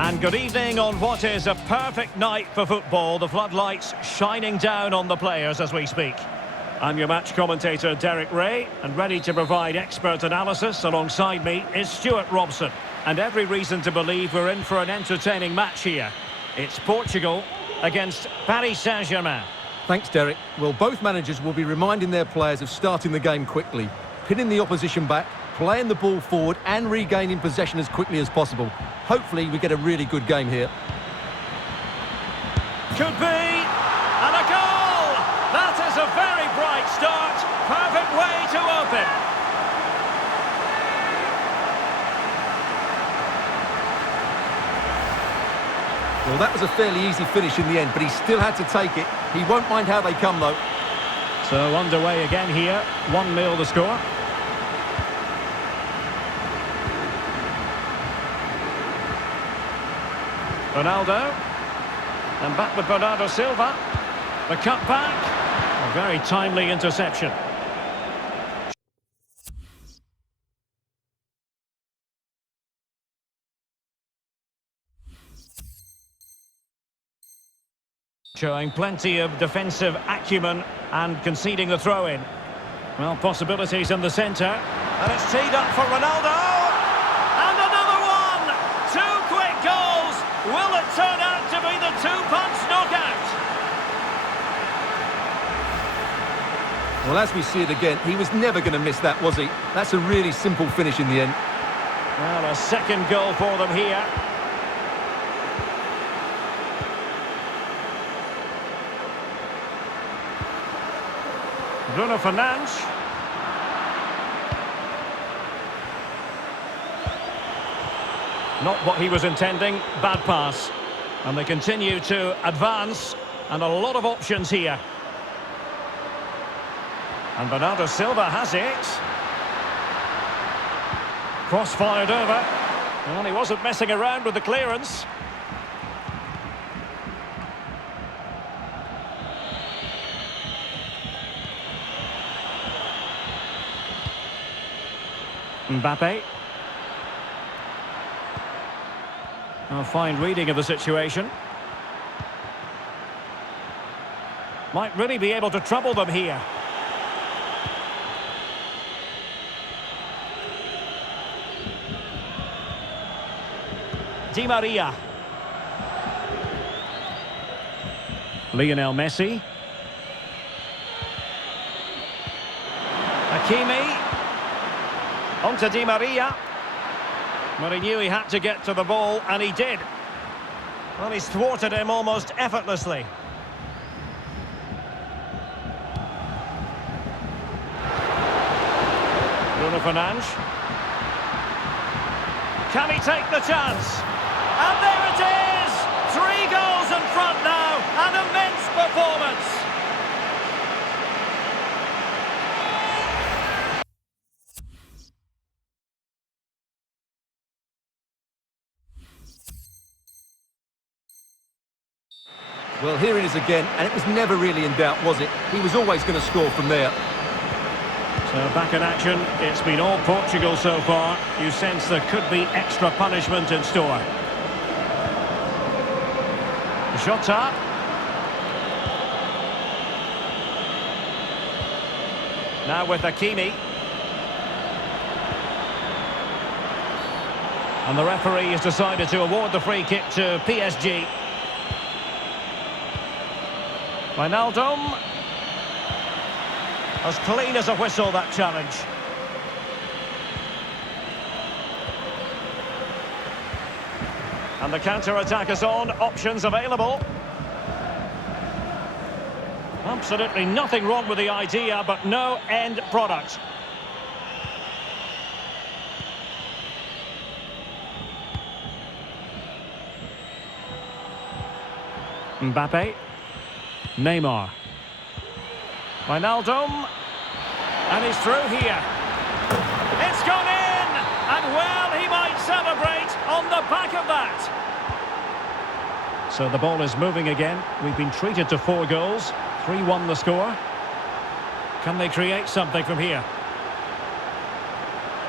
And good evening on what is a perfect night for football. The floodlights shining down on the players as we speak. I'm your match commentator, Derek Ray, and ready to provide expert analysis alongside me is Stuart Robson. And every reason to believe we're in for an entertaining match here. It's Portugal against Paris Saint-Germain. Thanks, Derek. Well, both managers will be reminding their players of starting the game quickly, pinning the opposition back, playing the ball forward and regaining possession as quickly as possible. Hopefully we get a really good game here. Could be, and a goal! That is a very bright start. Perfect way to open. Well, that was a fairly easy finish in the end, but he still had to take it. He won't mind how they come, though. So underway again here, 1-0 the score. Ronaldo, and back with Bernardo Silva. The cut back, a very timely interception. Showing plenty of defensive acumen and conceding the throw-in. Well, possibilities in the centre, and it's teed up for Ronaldo. And another one! Two quick goals! Will it turn out to be the two-punch knockout? Well, as we see it again, he was never going to miss that, was he? That's a really simple finish in the end. Well, a second goal for them here. Bruno Fernandes. Not what he was intending, bad pass. And they continue to advance, and a lot of options here. And Bernardo Silva has it. Cross fired over. Well, he wasn't messing around with the clearance. Mbappe. A fine reading of the situation. Might really be able to trouble them here. Di Maria. Lionel Messi. Hakimi. On to Di Maria. Well, he knew he had to get to the ball, and he did. Well, he's thwarted him almost effortlessly. Bruno Fernandes. Can he take the chance? And there it is! 3 goals in front now. An immense performance. Well, here it is again, and it was never really in doubt, was it? He was always going to score from there. So back in action, it's been all Portugal so far. You sense there could be extra punishment in store. The shot's up. Now with Hakimi. And the referee has decided to award the free kick to PSG. Wijnaldum. As clean as a whistle, that challenge. And the counter-attack is on, options available. Absolutely nothing wrong with the idea, but no end product. Mbappe. Neymar. Wijnaldum. And he's through here. It's gone in! And well, he might celebrate on the back of that. So the ball is moving again. We've been treated to 4 goals. 3-1 the score. Can they create something from here?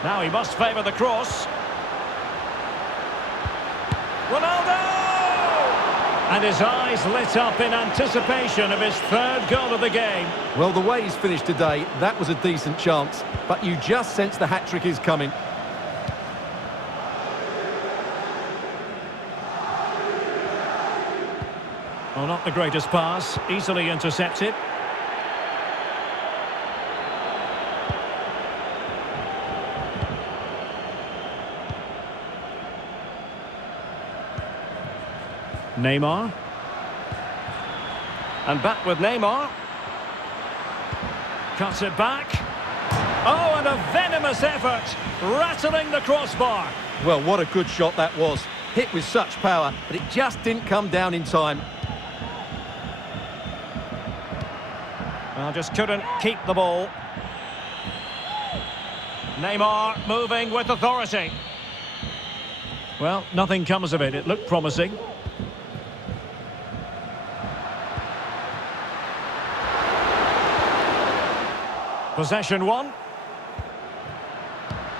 Now he must favour the cross. Ronaldo! And his eyes lit up in anticipation of his third goal of the game. Well, the way he's finished today, that was a decent chance. But you just sense the hat-trick is coming. Well, not the greatest pass, easily intercepted. Neymar. And back with Neymar. Cuts it back. Oh, and a venomous effort, rattling the crossbar. Well, what a good shot that was. Hit with such power, but it just didn't come down in time. Well, just couldn't keep the ball. Neymar moving with authority. Well, nothing comes of it. It looked promising. Possession one.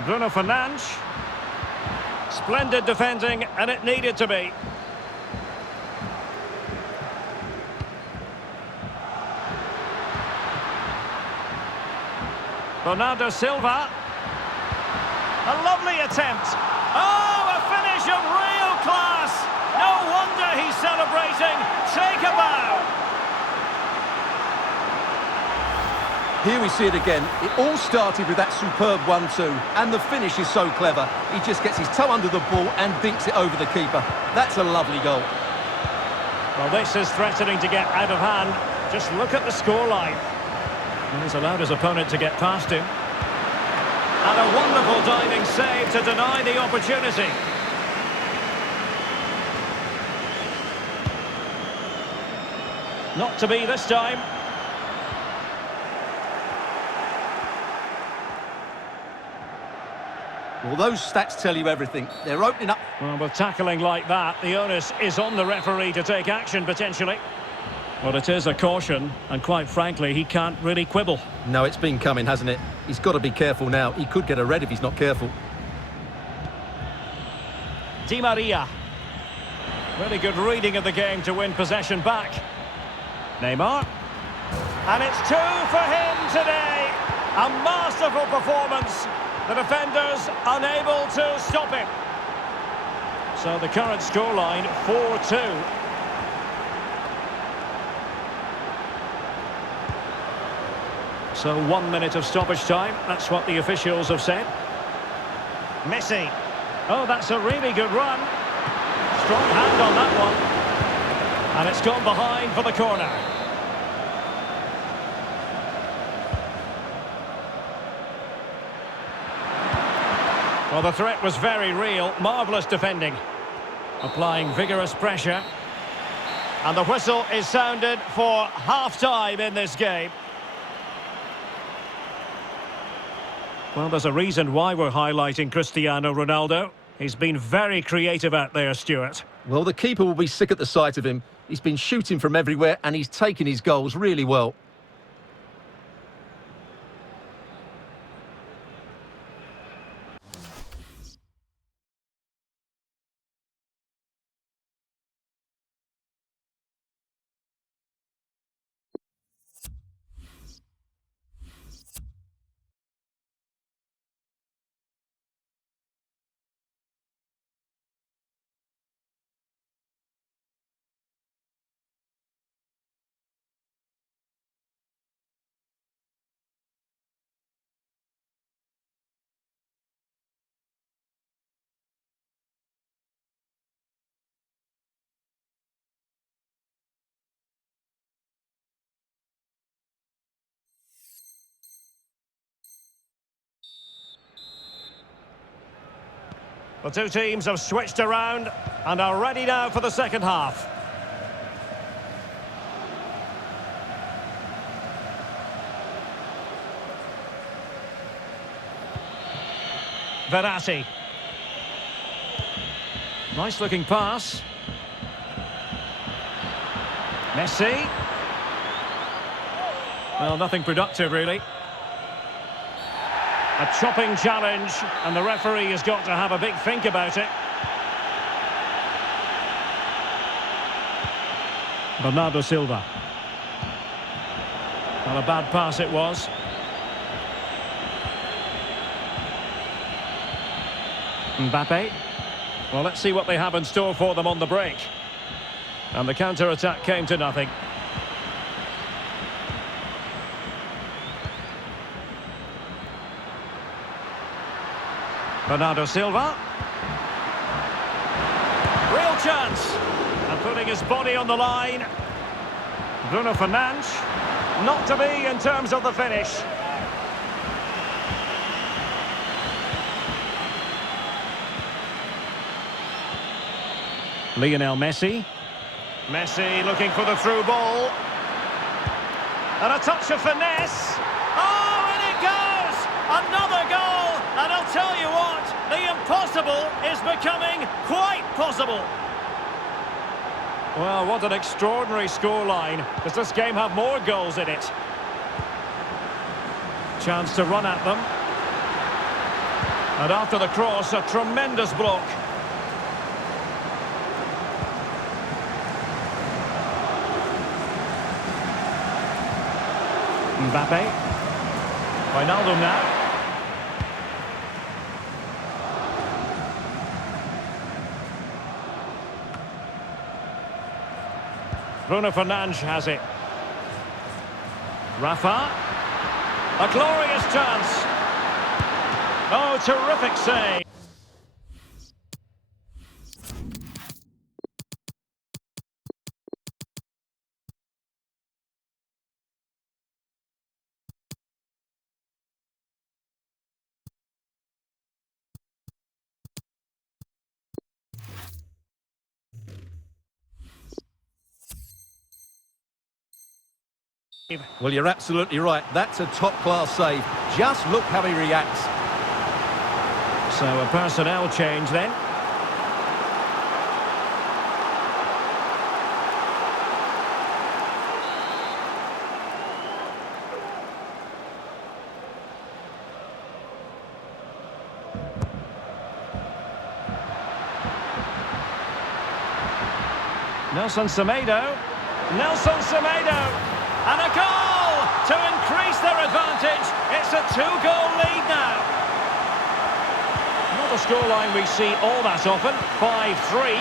Bruno Fernandes. Splendid defending, and it needed to be. Bernardo Silva. A lovely attempt. Oh, a finish of real class. No wonder he's celebrating. Take a bow. Here we see it again. It all started with that superb 1-2, and the finish is so clever. He just gets his toe under the ball and dinks it over the keeper. That's a lovely goal. Well, this is threatening to get out of hand. Just look at the scoreline. And he's allowed his opponent to get past him. And a wonderful diving save to deny the opportunity. Not to be this time. Well, those stats tell you everything. They're opening up. Well, with tackling like that, the onus is on the referee to take action, potentially. Well, it is a caution, and quite frankly, he can't really quibble. No, it's been coming, hasn't it? He's got to be careful now. He could get a red if he's not careful. Di Maria. Really good reading of the game to win possession back. Neymar. And it's two for him today. A masterful performance. The defenders unable to stop him. So the current scoreline, 4-2. So 1 minute of stoppage time. That's what the officials have said. Messi. Oh, that's a really good run. Strong hand on that one. And it's gone behind for the corner. Well, the threat was very real. Marvellous defending. Applying vigorous pressure. And the whistle is sounded for half-time in this game. Well, there's a reason why we're highlighting Cristiano Ronaldo. He's been very creative out there, Stuart. Well, the keeper will be sick at the sight of him. He's been shooting from everywhere and he's taken his goals really well. The two teams have switched around and are ready now for the second half. Verratti. Nice looking pass. Messi. Well, nothing productive really. A chopping challenge, and the referee has got to have a big think about it. Bernardo Silva. Not a bad pass it was. Mbappe. Well, let's see what they have in store for them on the break. And the counter-attack came to nothing. Bernardo Silva. Real chance. And putting his body on the line. Bruno Fernandes. Not to be in terms of the finish. Lionel Messi. Messi looking for the through ball. And a touch of finesse. Oh, and it goes! Another goal! And I'll tell you what, the impossible is becoming quite possible. Well, what an extraordinary scoreline. Does this game have more goals in it? Chance to run at them. And after the cross, a tremendous block. Mbappe. Wijnaldum now. Bruno Fernandes has it. Rafa. A glorious chance. Oh, terrific save. Well, you're absolutely right. That's a top-class save. Just look how he reacts. So a personnel change then. Nelson Semedo. And a goal to increase their advantage. It's a two-goal lead now. Not a scoreline we see all that often. 5-3.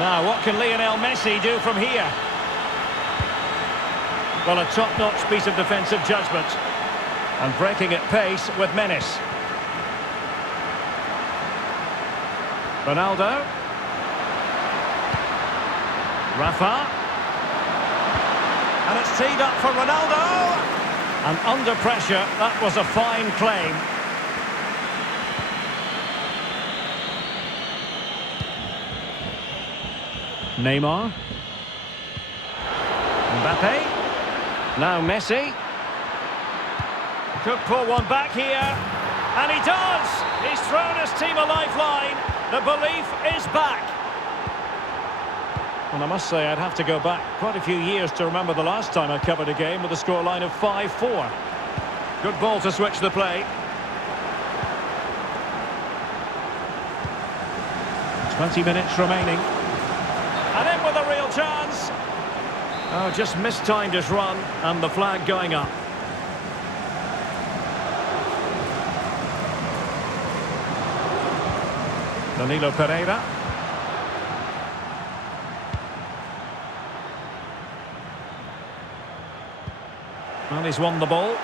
Now, what can Lionel Messi do from here? Well, a top-notch piece of defensive judgment. And breaking at pace with menace. Ronaldo. Rafa. And it's teed up for Ronaldo. And under pressure, that was a fine claim. Neymar. Mbappe. Now Messi. Could pull one back here. And he does! He's thrown his team a lifeline. The belief is back. And I must say, I'd have to go back quite a few years to remember the last time I covered a game with a scoreline of 5-4. Good ball to switch the play. 20 minutes remaining. And in with a real chance. Oh, just mistimed his run, and the flag going up. Danilo Pereira. Well, he's won the ball.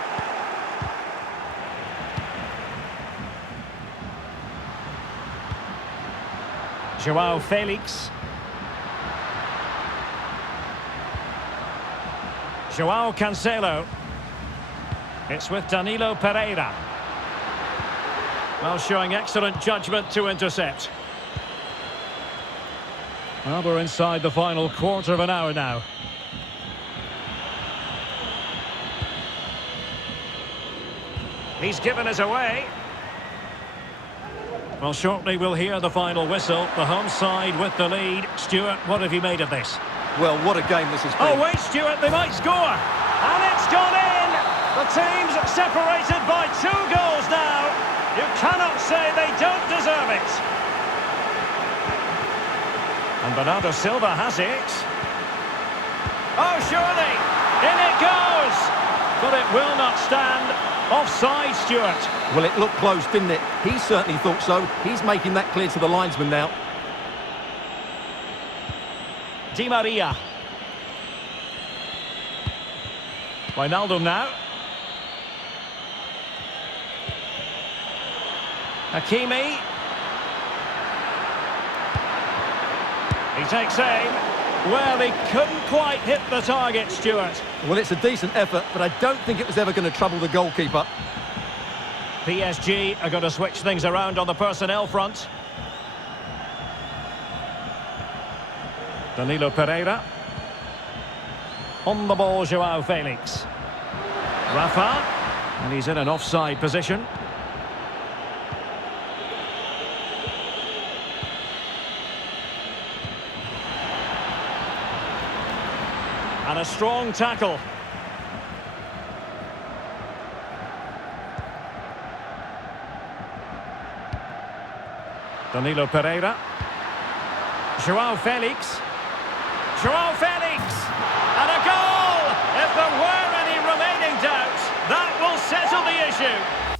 Joao Felix. Joao Cancelo. It's with Danilo Pereira. Well, showing excellent judgment to intercept. Well, we're inside the final quarter of an hour now. He's given us away. Well, shortly we'll hear the final whistle. The home side with the lead. Stuart, what have you made of this? Well, what a game this has been. Oh, wait, Stuart, they might score. And it's gone in. The teams separated by 2 goals now. You cannot say they don't deserve it. And Bernardo Silva has it. Oh, surely! In it goes! But it will not stand. Offside, Stuart. Well, it looked close, didn't it? He certainly thought so. He's making that clear to the linesman now. Di Maria. Wijnaldum now. Hakimi. He takes aim. Well, he couldn't quite hit the target, Stuart. Well, it's a decent effort, but I don't think it was ever going to trouble the goalkeeper. PSG are going to switch things around on the personnel front. Danilo Pereira. On the ball, Joao Felix. Rafa. And he's in an offside position. And a strong tackle. Danilo Pereira. Joao Felix. Joao Felix! And a goal! If there were any remaining doubts, that will settle the issue.